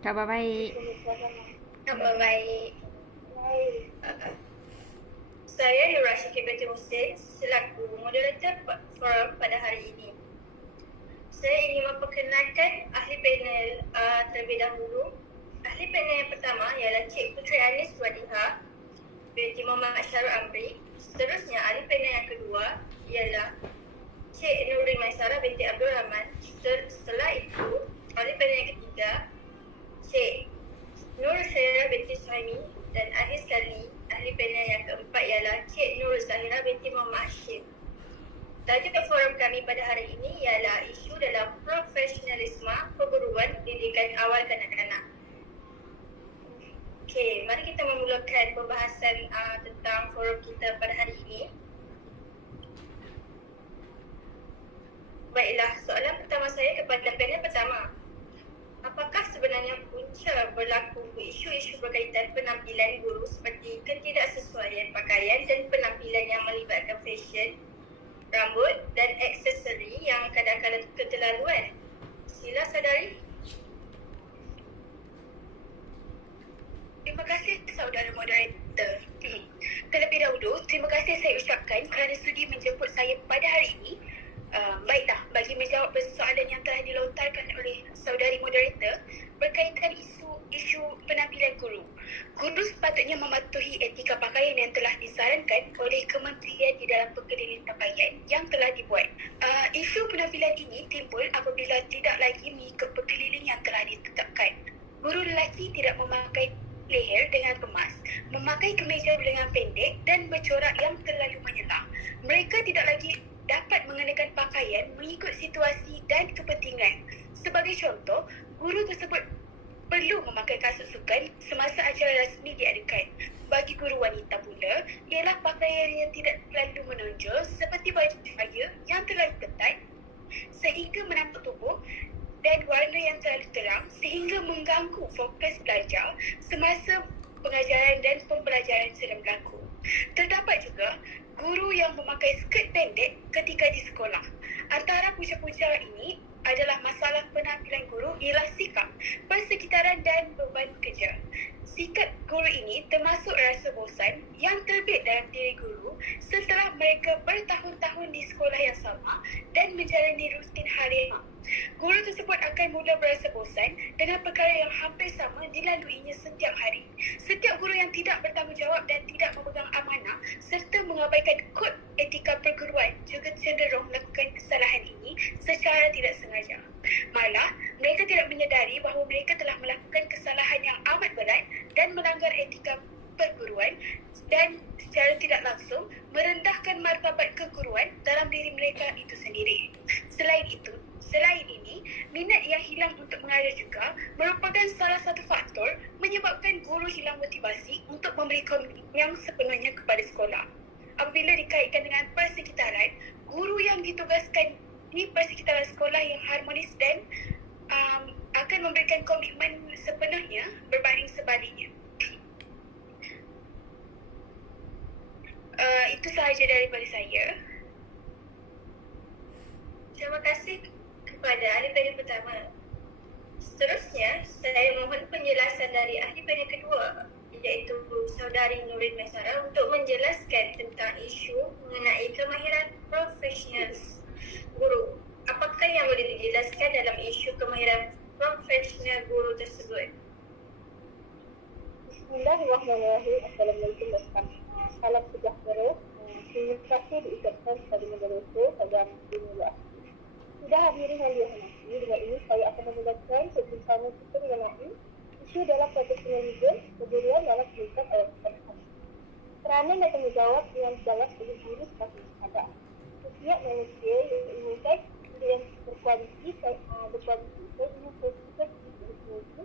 Khabar baik. Nama baik. Saya Nura Syakir binti Hussein selaku moderator forum pada hari ini. Saya ingin memperkenalkan ahli panel terlebih dahulu. Ahli panel yang pertama ialah Cik Puteri Anis Wadiha binti Muhammad Syarul Amri. Seterusnya ahli panel yang kedua ialah Cik Nuri Maisara binti Abdul Rahman. Setelah itu ahli panel yang ketiga Cik Nur Syahira binti Suhaimi, dan ahli sekali ahli panel yang keempat ialah Cik Nur Zahira binti Muhammad Hashim. Tajuk forum kami pada hari ini ialah isu dalam profesionalisme perguruan pendidikan awal kanak-kanak. Okey, mari kita memulakan pembahasan tentang forum kita pada hari ini. Baiklah, soalan pertama saya kepada panel pertama. Apakah sebenarnya punca berlaku isu-isu berkaitan penampilan guru seperti ketidaksesuaian pakaian dan penampilan yang melibatkan fashion, rambut dan aksesori yang kadang-kadang keterlaluan? Sila Sadari. Terima kasih saudara moderator. Terlebih dahulu, terima kasih saya ucapkan kerana sudi menjemput saya pada hari ini. Baiklah, bagi menjawab persoalan yang telah dilontarkan oleh saudari moderator berkaitan isu penampilan guru. Guru sepatutnya mematuhi etika pakaian yang telah disarankan oleh kementerian di dalam perkeliling pakaian yang telah dibuat. Isu penampilan ini timbul apabila tidak lagi mengikut perkeliling yang telah ditetapkan. Guru lelaki tidak memakai leher dengan kemas, memakai kemeja lengan pendek dan bercorak yang terlalu menyelam. Mereka tidak lagi dapat mengenakan pakaian mengikut situasi dan kepentingan. Sebagai contoh, guru tersebut perlu memakai kasut sukan semasa acara rasmi diadakan. Bagi guru wanita pula, ialah pakaian yang tidak terlalu menonjol seperti baju cahaya yang terlalu ketat sehingga menampak tubuh dan warna yang terlalu terang sehingga mengganggu fokus belajar semasa pengajaran dan pembelajaran sedang berlaku. Terdapat juga guru yang memakai skirt pendek ketika di sekolah. Antara punca-punca ini adalah masalah penampilan guru ialah sikap, persekitaran dan beban kerja. Sikap guru ini termasuk rasa bosan yang terbit dalam diri guru setelah mereka bertahun-tahun di sekolah yang sama dan menjalani rutin harian. Guru tersebut akan mula berasa bosan dengan perkara yang hampir sama dilaluinya setiap hari. Setiap guru yang tidak bertanggungjawab dan tidak memegang amanah serta mengabaikan kod etika perguruan juga cenderung melakukan kesalahan ini secara tidak sengaja. Malah, mereka tidak menyedari bahawa mereka telah melakukan kesalahan yang amat berat dan melanggar etika perguruan dan secara tidak langsung merendahkan martabat keguruan dalam diri mereka itu sendiri. Selain ini, minat yang hilang untuk mengajar juga merupakan salah satu faktor menyebabkan guru hilang motivasi untuk memberi komitmen yang sepenuhnya kepada sekolah. Apabila dikaitkan dengan persekitaran, guru yang ditugaskan di persekitaran sekolah yang harmonis dan akan memberikan komitmen sepenuhnya berbanding sebaliknya. Itu sahaja daripada saya. Terima kasih kepada ahli panel pertama. Seterusnya, saya mohon penjelasan dari ahli panel kedua, iaitu saudari Nurin Maisara untuk menjelaskan tentang isu mengenai kemahiran profesional guru. Apakah yang boleh dijelaskan dalam isu kemahiran profesional guru tersebut? Bismillahirrahmanirrahim. Assalamualaikum warahmatullahi wabarakatuh. Salam sejahtera. Terima kasih diucapkan kepada moderator pada Bismillah. Sudah hadirin yang dihormati, dengan ini saya akan memulakan perbincangan kita mengenai isu dalam profesionalisme perguruan dalam pendidikan awal kanak-kanak. Peranan dan tanggungjawab yang dijalankan oleh guru sebagai ada. Setiap manusia yang inginkan guru yang berkualiti saya ingin fokuskan itu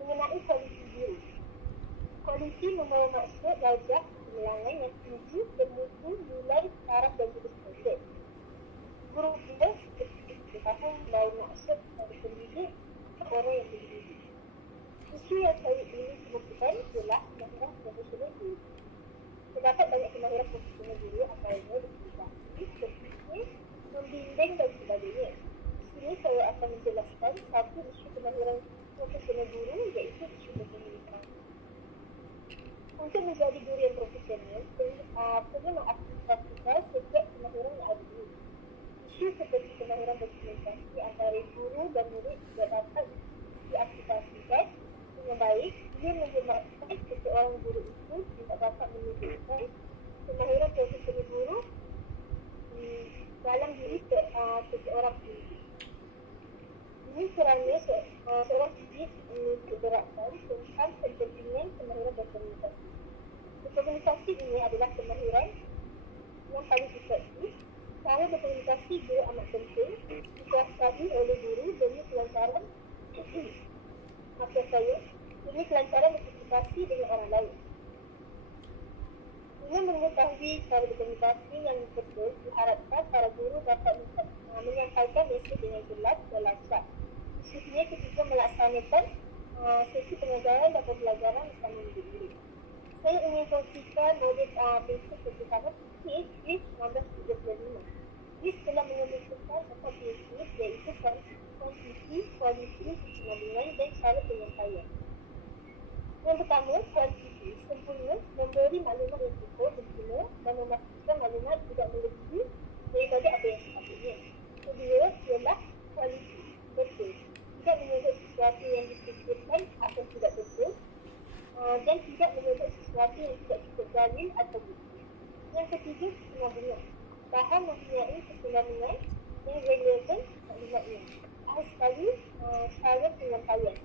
mengenai kualiti guru. Kualiti membawa maksud darjah kemilangan yang tinggi bermutu nilai taraf dan juga standard. Guru juga faham bahawa maksud dari pendidik orang yang mendidik. Isu yang saya ingin kemukakan ialah kemahiran profesional guru. Terdapat banyak kemahiran profesional guru antaranya berkomunikasi, berfikir, membimbing dan sebagainya. Di sini saya akan menjelaskan satu isu kemahiran profesional guru Ia menyebabkan seseorang guru itu tidak dapat menunjukkan kemahiran profesional guru dalam diri seseorang pendidik. Ini kerana seorang pendidik menggerakkan tentang kepentingan kemahiran berkomunikasi. Berkomunikasi ini adalah kemahiran yang paling efektif. Cara berkomunikasi juga amat penting dikuasai oleh guru demi kelancaran demi kelancaran berkomunikasi dengan orang lain. Dengan mengetahui cara berkomunikasi yang betul, diharapkan para guru dapat menyampaikan mesej dengan jelas dan lancar. Khususnya ketika melaksanakan sesi pengajaran dan pembelajaran bersama guru. Saya ingin kongsikan model prinsip pertukaran PhD 1935. Ini telah mengemukakan 4 prinsip iaitu kuantiti, kualiti, kesinambungan dan cara penyampaian. Yang pertama, kuantiti. Sempurna memberi maklumat yang cukup, berguna dan memastikan maklumat tidak melebihi daripada apa yang sepatutnya. Kedua, ialah kualiti. Betul. Tidak menyebut sesuatu yang difikirkan atau tidak betul dan tidak menyebut sesuatu yang tidak cukup dalil atau bukti. Yang ketiga, kesinambungan. Faham mempunyai kesinambungan yang relevan maklumatnya. Akhir sekali, cara penyampaian.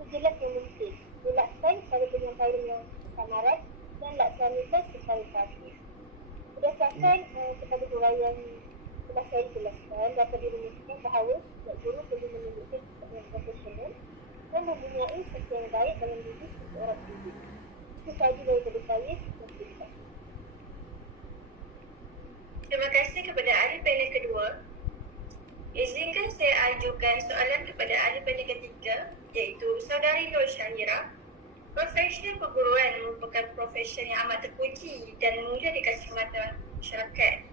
Sejelas yang mungkin. Jelaskan cara penyampaian yang samaran dan laksanakan secara pasti. Berdasarkan kepada huraian telah saya jelaskan, dapat dirumuskan bahawa setiap guru perlu menunjukkan sikap yang profesional dan mempunyai sikap yang baik dalam diri seseorang pendidik. Itu sahaja daripada saya. Terima kasih kepada ahli panel kedua. Izinkan saya ajukan soalan kepada ahli panel ketiga, iaitu Saudari Nur Syahira. Profesi perguruan merupakan profesi yang amat terpuji dan mulia di kacamata masyarakat.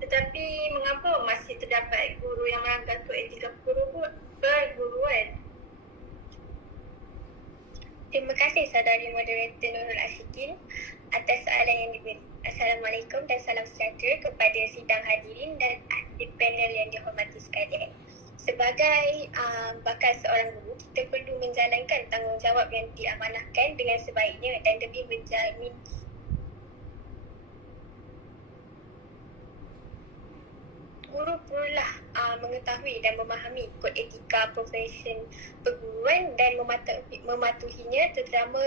Tetapi mengapa masih terdapat guru yang melanggar kod etika perguruan? Terima kasih saudari moderator Nurul Asyikin atas soalan yang diberi. Assalamualaikum dan salam sejahtera kepada sidang hadirin dan ahli panel yang dihormati sekalian. Sebagai bakal seorang guru, kita perlu menjalankan tanggungjawab yang diamanahkan dengan sebaiknya dan demi menjamin guru perlulah mengetahui dan memahami kod etika profesi perguruan dan mematuhinya terutama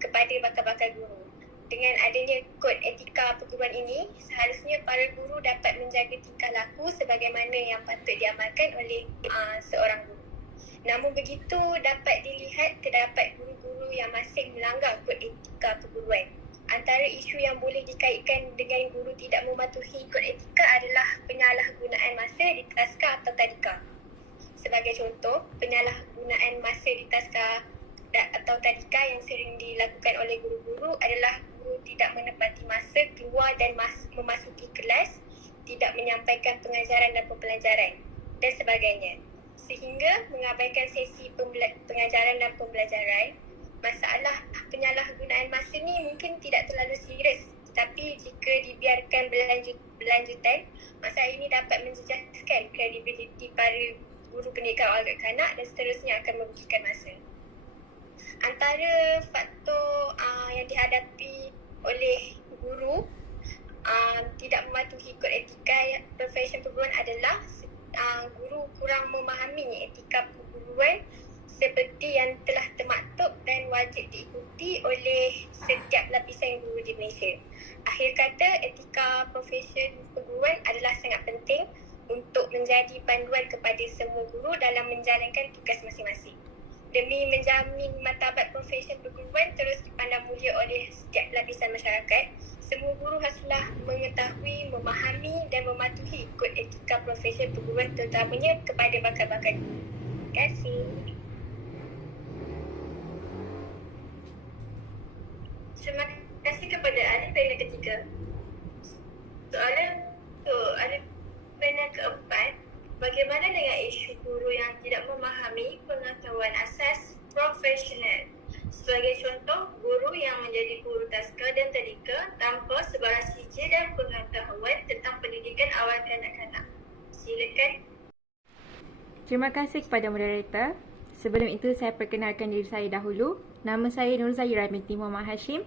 kepada bakal-bakal guru. Dengan adanya kod etika perguruan ini, seharusnya para guru dapat menjaga tingkah laku sebagaimana yang patut diamalkan oleh seorang guru. Namun begitu, dapat dilihat terdapat guru-guru yang masih melanggar kod etika perguruan. Antara isu yang boleh dikaitkan dengan guru tidak mematuhi kod etika adalah penyalahgunaan masa di taska atau tadika. Sebagai contoh, penyalahgunaan masa di taska atau tadika yang sering dilakukan oleh guru-guru adalah guru tidak menepati masa keluar dan memasuki kelas, tidak menyampaikan pengajaran dan pembelajaran dan sebagainya, sehingga mengabaikan sesi pengajaran dan pembelajaran. Masalah penyalahgunaan masa ni mungkin tidak terlalu serius, tetapi jika dibiarkan berlanjutan, masalah ini dapat menjejaskan kredibiliti para guru pendidikan awal kanak dan seterusnya akan merugikan masa. Antara faktor yang dihadapi oleh guru tidak mematuhi kod etika profesi perguruan adalah guru kurang memahami etika perguruan seperti yang telah termaktub dan wajib diikuti oleh setiap lapisan guru di Malaysia. Akhir kata, etika profesi perguruan adalah sangat penting untuk menjadi panduan kepada semua guru dalam menjalankan tugas masing-masing. Demi menjamin martabat profesi perguruan terus dipandang mulia oleh setiap lapisan masyarakat, semua guru haruslah mengetahui, memahami dan mematuhi kod etika profesi perguruan terutamanya kepada bakal-bakal guru. Terima kasih. Terima kasih kepada ahli panel ketiga. Soalan untuk ahli panel keempat, bagaimana dengan isu guru yang tidak memahami pengetahuan asas profesional? Sebagai contoh, guru yang menjadi guru taska dan tadika tanpa sebarang sijil dan pengetahuan tentang pendidikan awal kanak-kanak. Silakan. Terima kasih kepada moderator. Sebelum itu saya perkenalkan diri saya dahulu. Nama saya Nur Zahira binti Muhammad Hashim.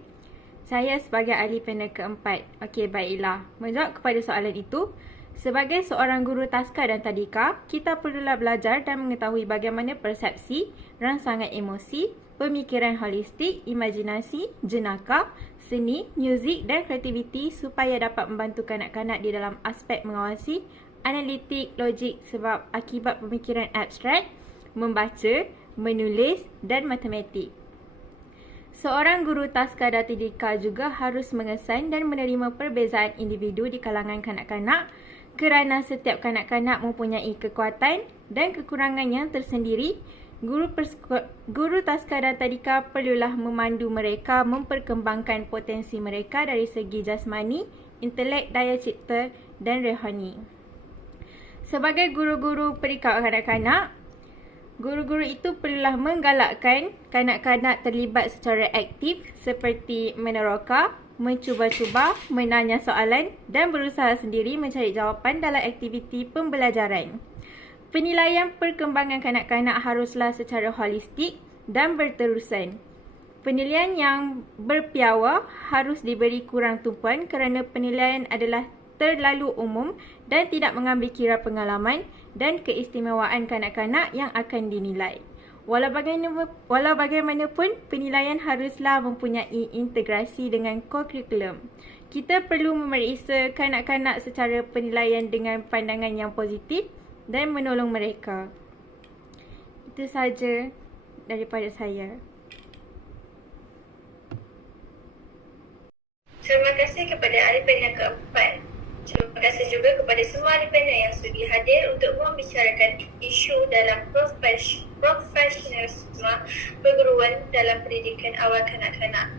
Saya sebagai ahli panel keempat. Okey, baiklah. Menjawab kepada soalan itu, sebagai seorang guru taska dan tadika, kita perlulah belajar dan mengetahui bagaimana persepsi, rangsangan emosi, pemikiran holistik, imajinasi, jenaka, seni, muzik dan kreativiti supaya dapat membantu kanak-kanak di dalam aspek mengawasi, analitik, logik sebab akibat pemikiran abstrak, membaca, menulis dan matematik. Seorang guru taska dan tadika juga harus mengesan dan menerima perbezaan individu di kalangan kanak-kanak kerana setiap kanak-kanak mempunyai kekuatan dan kekurangan yang tersendiri. Guru taska dan tadika perlulah memandu mereka memperkembangkan potensi mereka dari segi jasmani, intelek, daya cipta dan rohani. Sebagai guru-guru perikap kanak-kanak, guru-guru itu perlulah menggalakkan kanak-kanak terlibat secara aktif seperti meneroka, mencuba-cuba, menanya soalan dan berusaha sendiri mencari jawapan dalam aktiviti pembelajaran. Penilaian perkembangan kanak-kanak haruslah secara holistik dan berterusan. Penilaian yang berpiawa harus diberi kurang tumpuan kerana penilaian adalah terlalu umum dan tidak mengambil kira pengalaman dan keistimewaan kanak-kanak yang akan dinilai. Walau bagaimanapun, penilaian haruslah mempunyai integrasi dengan kurikulum. Kita perlu memeriksa kanak-kanak secara penilaian dengan pandangan yang positif dan menolong mereka. Itu sahaja daripada saya. Terima kasih kepada ahli panel keempat. Terima kasih juga kepada semua ahli panel yang sudi hadir untuk membicarakan isu dalam profesionalisme perguruan dalam pendidikan awal kanak-kanak.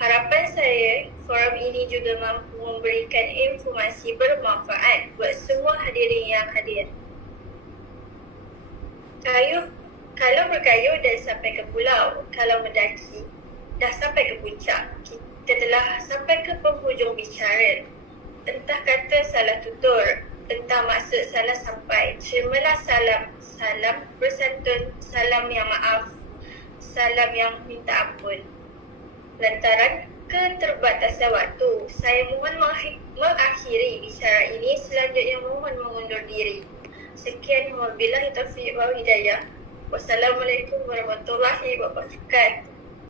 Harapan saya, forum ini juga mampu memberikan informasi bermanfaat buat semua hadirin yang hadir. Kalau berkayuh dan sampai ke pulau, kalau mendaki dah sampai ke puncak, kita telah sampai ke penghujung bicara. Entah kata salah tutur, entah maksud salah sampai, terimalah salam bersantun, salam yang maaf, salam yang minta ampun. Lantaran keterbatasan waktu, saya mohon mengakhiri bicara ini, selanjutnya mohon mengundur diri. Sekian, wabillahi taufiq wal hidayah. Wassalamualaikum warahmatullahi wabarakatuh.